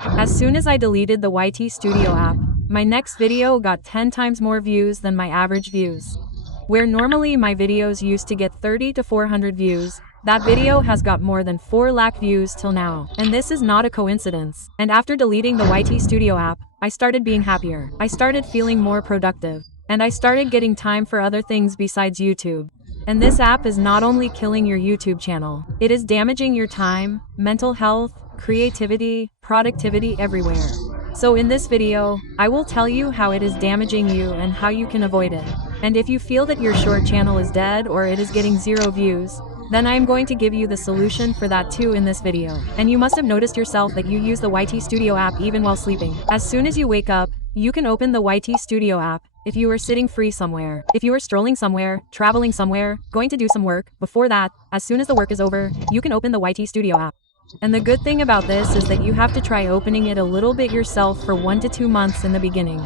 As soon as I deleted the YT Studio app, my next video got 10 times more views than my average views. Where normally my videos used to get 30 to 400 views, that video has got more than 4 lakh views till now. And this is not a coincidence. And after deleting the YT Studio app, I started being happier. I started feeling more productive. And I started getting time for other things besides YouTube. And this app is not only killing your YouTube channel, it is damaging your time, mental health, creativity, productivity everywhere. So in this video, I will tell you how it is damaging you and how you can avoid it. And if you feel that your short channel is dead or it is getting 0 views, then I am going to give you the solution for that too in this video. And you must have noticed yourself that you use the YT Studio app even while sleeping. As soon as you wake up, you can open the YT Studio app. If you are sitting free somewhere, if you are strolling somewhere, traveling somewhere, going to do some work, before that, as soon as the work is over, you can open the YT Studio app. And the good thing about this is that you have to try opening it a little bit yourself for 1 to 2 months in the beginning.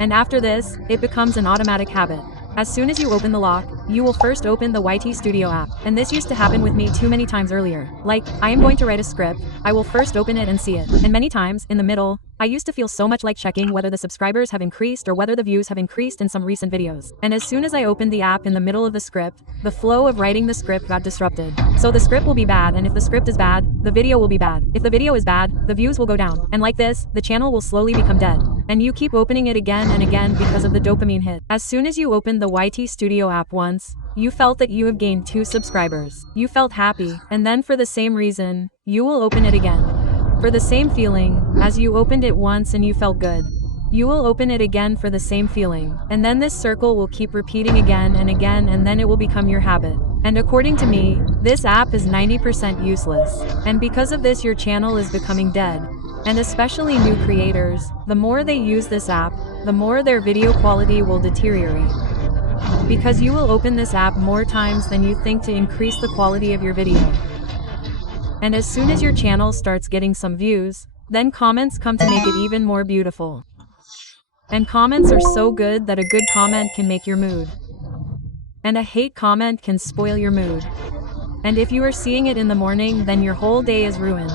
And after this, it becomes an automatic habit. As soon as you open the lock, you will first open the YT Studio app. And this used to happen with me too many times earlier. Like, I am going to write a script, I will first open it and see it. And many times, in the middle, I used to feel so much like checking whether the subscribers have increased or whether the views have increased in some recent videos. And as soon as I opened the app in the middle of the script, the flow of writing the script got disrupted. So the script will be bad, and if the script is bad, the video will be bad. If the video is bad, the views will go down. And like this, the channel will slowly become dead. And you keep opening it again and again because of the dopamine hit. As soon as you open the YT Studio app once, you felt that you have gained 2 subscribers. You felt happy, and then for the same reason, you will open it again. For the same feeling, as you opened it once and you felt good. You will open it again for the same feeling, and then this circle will keep repeating again, and then it will become your habit. And according to me, this app is 90% useless. And because of this, your channel is becoming dead. And especially new creators, the more they use this app, the more their video quality will deteriorate. Because you will open this app more times than you think to increase the quality of your video. And as soon as your channel starts getting some views, then comments come to make it even more beautiful. And comments are so good that a good comment can make your mood. And a hate comment can spoil your mood. And if you are seeing it in the morning, then your whole day is ruined.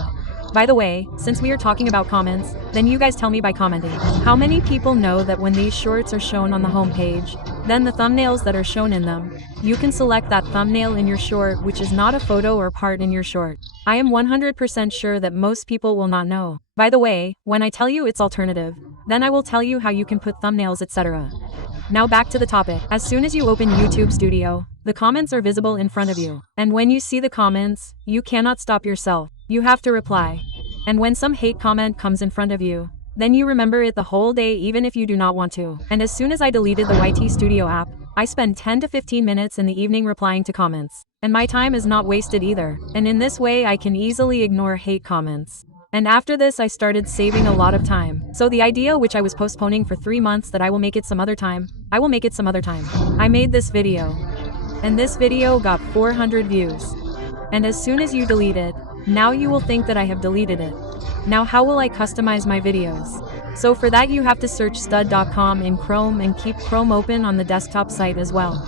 By the way, since we are talking about comments, then you guys tell me by commenting. How many people know that when these shorts are shown on the homepage, then the thumbnails that are shown in them, you can select that thumbnail in your short which is not a photo or part in your short. I am 100% sure that most people will not know. By the way, when I tell you it's alternative, then I will tell you how you can put thumbnails, etc. Now back to the topic. As soon as you open YouTube Studio, the comments are visible in front of you. And when you see the comments, you cannot stop yourself. You have to reply. And when some hate comment comes in front of you, then you remember it the whole day even if you do not want to. And as soon as I deleted the YT Studio app, I spend 10 to 15 minutes in the evening replying to comments. And my time is not wasted either. And in this way I can easily ignore hate comments. And after this I started saving a lot of time. So the idea which I was postponing for 3 months that I will make it some other time, I will make it some other time. I made this video. And this video got 400 views. And as soon as you delete it, now you will think that I have deleted it. Now how will I customize my videos? So for that you have to search stud.com in Chrome and keep Chrome open on the desktop site as well.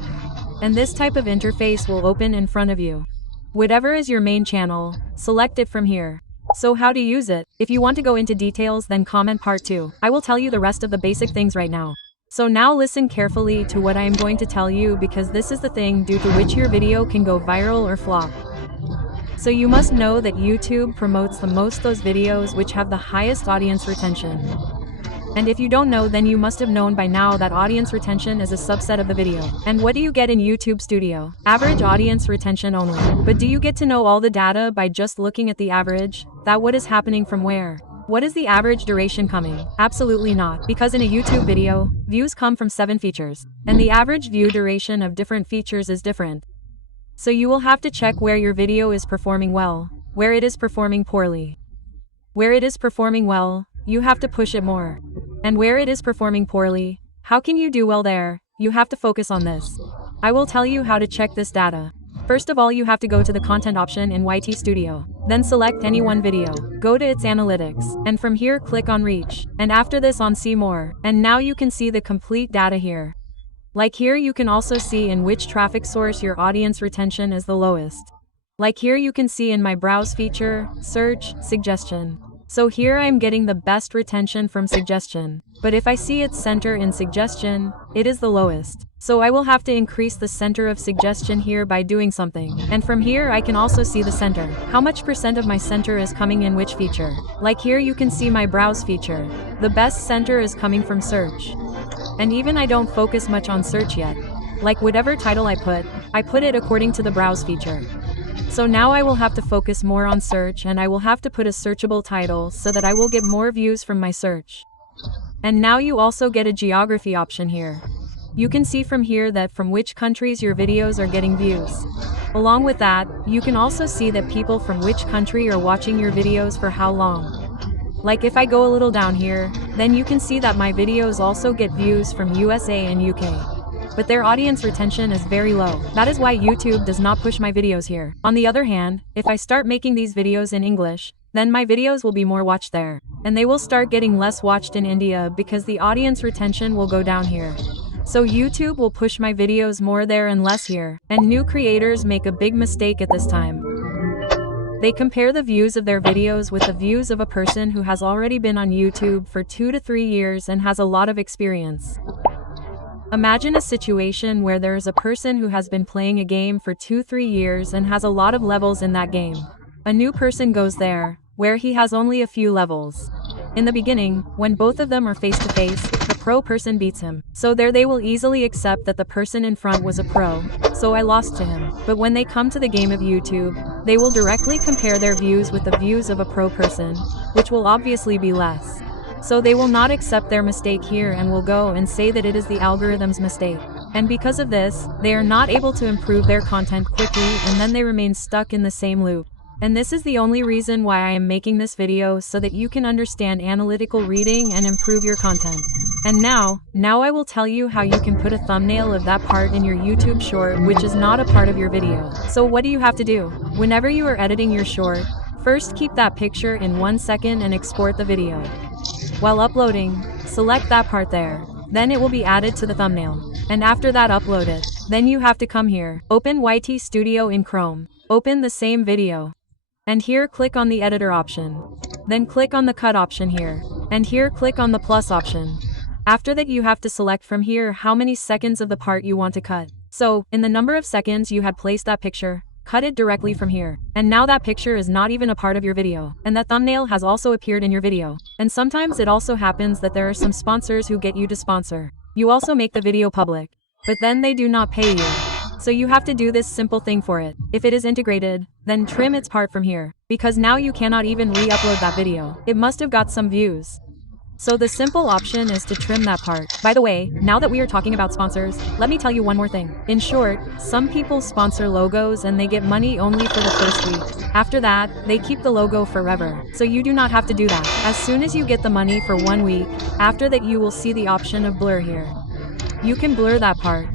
And this type of interface will open in front of you. Whatever is your main channel, select it from here. So how to use it? If you want to go into details, then comment part 2. I will tell you the rest of the basic things right now. So now listen carefully to what I am going to tell you, because this is the thing due to which your video can go viral or flop. So you must know that YouTube promotes the most those videos which have the highest audience retention. And if you don't know, then you must have known by now that audience retention is a subset of the video. And what do you get in YouTube Studio? Average audience retention only. But do you get to know all the data by just looking at the average? That what is happening from where? What is the average duration coming? Absolutely not. Because in a YouTube video, views come from 7 features. And the average view duration of different features is different. So you will have to check where your video is performing well, where it is performing poorly. Where it is performing well, you have to push it more. And where it is performing poorly, how can you do well there? You have to focus on this. I will tell you how to check this data. First of all, you have to go to the content option in YT Studio. Then select any one video. Go to its analytics. And from here click on reach. And after this on see more. And now you can see the complete data here. Like here you can also see in which traffic source your audience retention is the lowest. Like here you can see in my browse feature, search, suggestion. So here I am getting the best retention from suggestion. But if I see its center in suggestion, it is the lowest. So I will have to increase the center of suggestion here by doing something. And from here I can also see the center. How much percent of my center is coming in which feature? Like here you can see my browse feature. The best center is coming from search. And even I don't focus much on search yet. Like whatever title I put it according to the browse feature. So now I will have to focus more on search, and I will have to put a searchable title so that I will get more views from my search. And now you also get a geography option here. You can see from here that from which countries your videos are getting views. Along with that, you can also see that people from which country are watching your videos for how long. Like if I go a little down here, then you can see that my videos also get views from USA and UK. But their audience retention is very low. That is why YouTube does not push my videos here. On the other hand, if I start making these videos in English, then my videos will be more watched there. And they will start getting less watched in India because the audience retention will go down here. So YouTube will push my videos more there and less here. And new creators make a big mistake at this time. They compare the views of their videos with the views of a person who has already been on YouTube for 2 to 3 years and has a lot of experience. Imagine a situation where there is a person who has been playing a game for 2-3 years and has a lot of levels in that game. A new person goes there, where he has only a few levels. In the beginning, when both of them are face to face, the pro person beats him. So there they will easily accept that the person in front was a pro, so I lost to him. But when they come to the game of YouTube, they will directly compare their views with the views of a pro person, which will obviously be less. So they will not accept their mistake here and will go and say that it is the algorithm's mistake. And because of this, they are not able to improve their content quickly, and then they remain stuck in the same loop. And this is the only reason why I am making this video, so that you can understand analytical reading and improve your content. And now I will tell you how you can put a thumbnail of that part in your YouTube short which is not a part of your video. So what do you have to do? Whenever you are editing your short, first keep that picture in 1 second and export the video. While uploading, select that part there. Then it will be added to the thumbnail. And after that upload it. Then you have to come here. Open YT Studio in Chrome. Open the same video. And here click on the editor option. Then click on the cut option here. And here click on the plus option. After that you have to select from here how many seconds of the part you want to cut. So, in the number of seconds you had placed that picture, cut it directly from here. And now that picture is not even a part of your video. And that thumbnail has also appeared in your video. And sometimes it also happens that there are some sponsors who get you to sponsor. You also make the video public. But then they do not pay you. So you have to do this simple thing for it. If it is integrated, then trim its part from here. Because now you cannot even re-upload that video. It must have got some views. So the simple option is to trim that part. By the way, now that we are talking about sponsors, let me tell you one more thing. In short, some people sponsor logos and they get money only for the first week. After that, they keep the logo forever. So you do not have to do that. As soon as you get the money for 1 week, after that you will see the option of blur here. You can blur that part.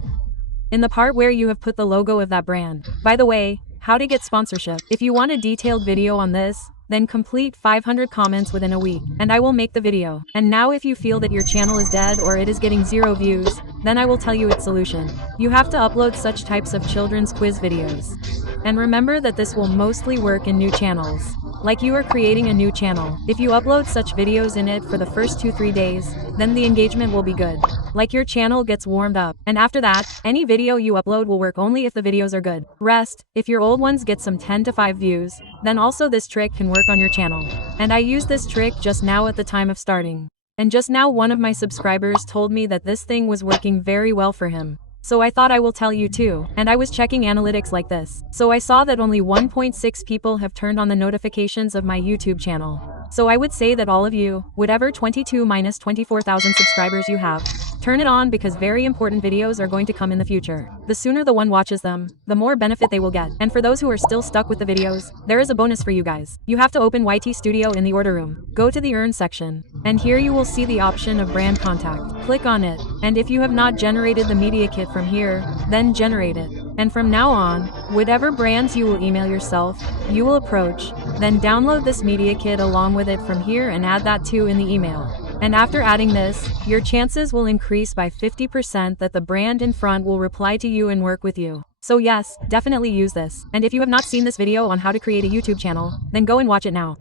In the part where you have put the logo of that brand. By the way, how to get sponsorship. If you want a detailed video on this, then complete 500 comments within a week, and I will make the video. And now if you feel that your channel is dead or it is getting 0 views, then I will tell you its solution. You have to upload such types of children's quiz videos. And remember that this will mostly work in new channels. Like you are creating a new channel. If you upload such videos in it for the first 2-3 days, then the engagement will be good. Like your channel gets warmed up. And after that, any video you upload will work only if the videos are good. Rest, if your old ones get some 10 to 5 views, then also this trick can work on your channel. And I used this trick just now at the time of starting. And just now one of my subscribers told me that this thing was working very well for him. So I thought I will tell you too, and I was checking analytics like this. So I saw that only 1.6 people have turned on the notifications of my YouTube channel. So I would say that all of you, whatever 22 minus 24,000 subscribers you have, turn it on because very important videos are going to come in the future. The sooner the one watches them, the more benefit they will get. And for those who are still stuck with the videos, there is a bonus for you guys. You have to open YT Studio in the order room. Go to the earn section. And here you will see the option of brand contact. Click on it. And if you have not generated the media kit from here, then generate it. And from now on, whatever brands you will email yourself, you will approach, then download this media kit along with it from here and add that too in the email. And after adding this, your chances will increase by 50% that the brand in front will reply to you and work with you. So yes, definitely use this. And if you have not seen this video on how to create a YouTube channel, then go and watch it now.